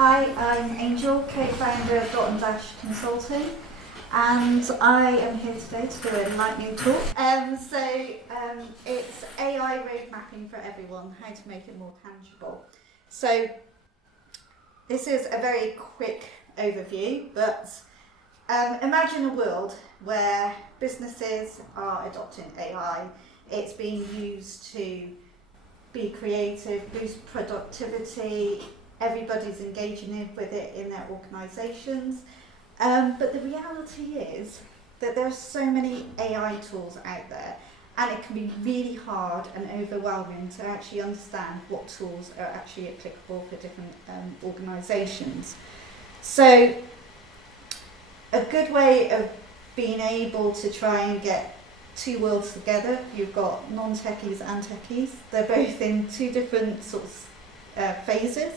Hi, I'm Angel, co-founder of Dot and Dash Consulting, and I am here today to do a lightning talk. It's AI road mapping for everyone, how to make it more tangible. So this is a very quick overview, but imagine a world where businesses are adopting AI. It's being used to be creative, boost productivity. Everybody's engaging with it in their organisations. But the reality is that there are so many AI tools out there, and it can be really hard and overwhelming to actually understand what tools are actually applicable for different organisations. So a good way of being able to try and get two worlds together, you've got non-techies and techies. They're both in two different sorts of phases.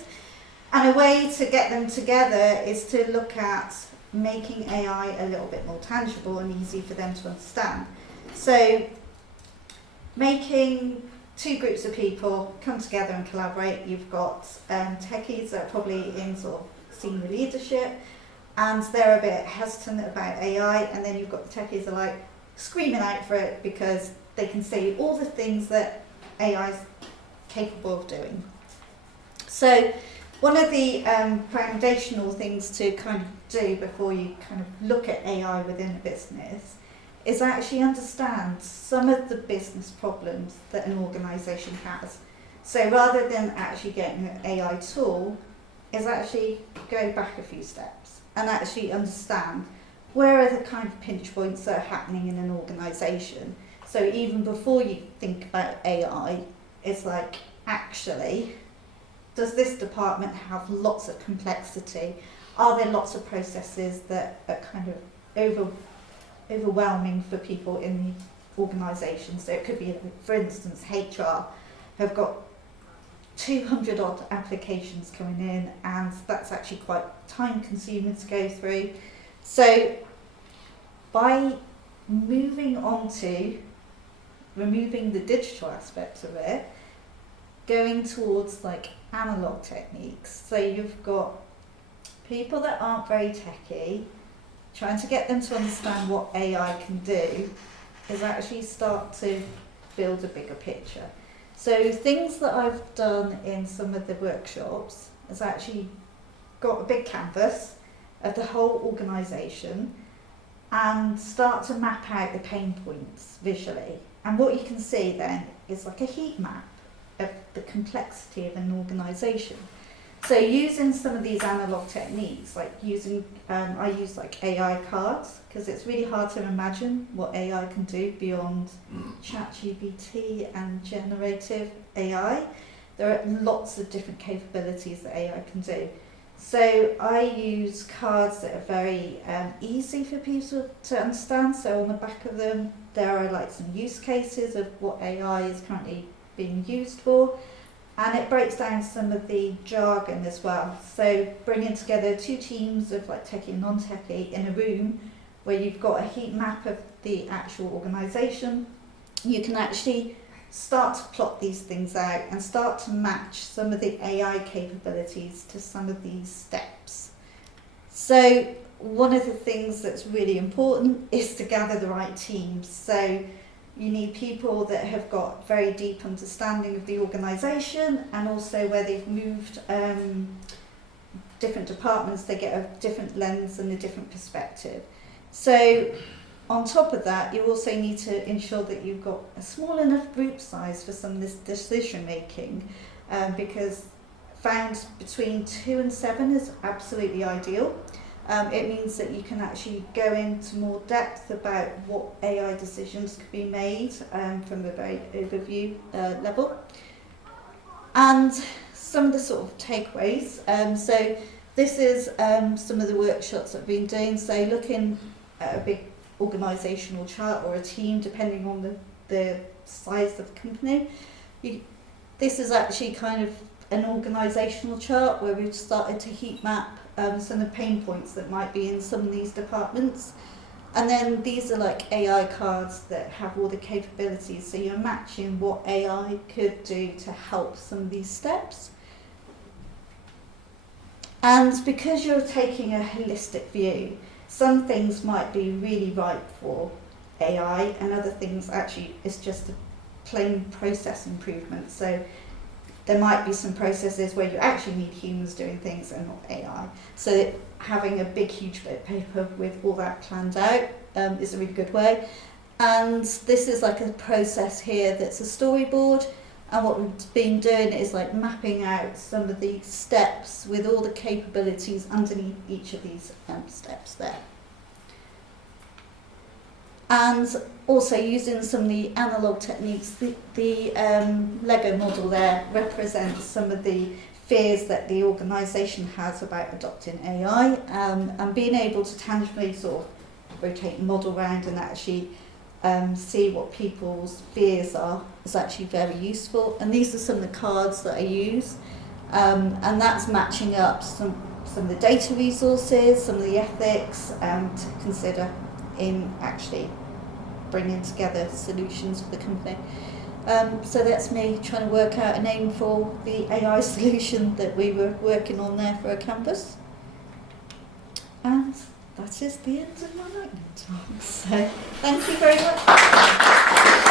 And a way to get them together is to look at making AI a little bit more tangible and easy for them to understand. So making two groups of people come together and collaborate. You've got techies that are probably in sort of senior leadership, and they're a bit hesitant about AI, and then you've got the techies that are like screaming out for it because they can see all the things that AI is capable of doing. So one of the foundational things to kind of do before you kind of look at AI within a business is actually understand some of the business problems that an organisation has. So rather than actually getting an AI tool, is actually go back a few steps and actually understand where are the kind of pinch points that are happening in an organisation. So even before you think about AI, it's like, actually, does this department have lots of complexity? Are there lots of processes that are kind of overwhelming for people in the organisation? So it could be, for instance, HR have got 200 odd applications coming in, and that's actually quite time consuming to go through. So by moving on to removing the digital aspect of it, going towards like analog techniques. So you've got people that aren't very techy, trying to get them to understand what AI can do is actually start to build a bigger picture. So things that I've done in some of the workshops is actually got a big canvas of the whole organisation and start to map out the pain points visually. And what you can see then is like a heat map of the complexity of an organisation. So using some of these analog techniques, like using, I use like AI cards, because it's really hard to imagine what AI can do beyond ChatGPT and generative AI. There are lots of different capabilities that AI can do. So I use cards that are very easy for people to understand. So on the back of them, there are like some use cases of what AI is currently being used for, and it breaks down some of the jargon as well. So bringing together two teams of like techie and non-techie in a room where you've got a heat map of the actual organisation, you can actually start to plot these things out and start to match some of the AI capabilities to some of these steps. So one of the things that's really important is to gather the right teams. So you need people that have got very deep understanding of the organisation, and also where they've moved different departments, they get a different lens and a different perspective. So on top of that, you also need to ensure that you've got a small enough group size for some of this decision making, because found between 2 and 7 is absolutely ideal. It means that you can actually go into more depth about what AI decisions could be made from a very overview level. And some of the sort of takeaways. So this is some of the workshops that I've been doing. So looking at a big organisational chart or a team, depending on the size of the company. This is actually kind of an organisational chart where we've started to heat map some of the pain points that might be in some of these departments. And then these are like AI cards that have all the capabilities, so you're matching what AI could do to help some of these steps. And because you're taking a holistic view, some things might be really ripe for AI, and other things actually is just a plain process improvement. So there might be some processes where you actually need humans doing things and not AI. So having a big, huge bit of paper with all that planned out is a really good way. And this is like a process here that's a storyboard. And what we've been doing is like mapping out some of the steps with all the capabilities underneath each of these steps there. And also using some of the analogue techniques, the Lego model there represents some of the fears that the organisation has about adopting AI, and being able to tangibly sort of rotate the model around and actually see what people's fears are is actually very useful. And these are some of the cards that I use, and that's matching up some of the data resources, some of the ethics to consider in actually bringing together solutions for the company. So that's me trying to work out a name for the AI solution that we were working on there for a campus. And that is the end of my lightning talk. So thank you very much.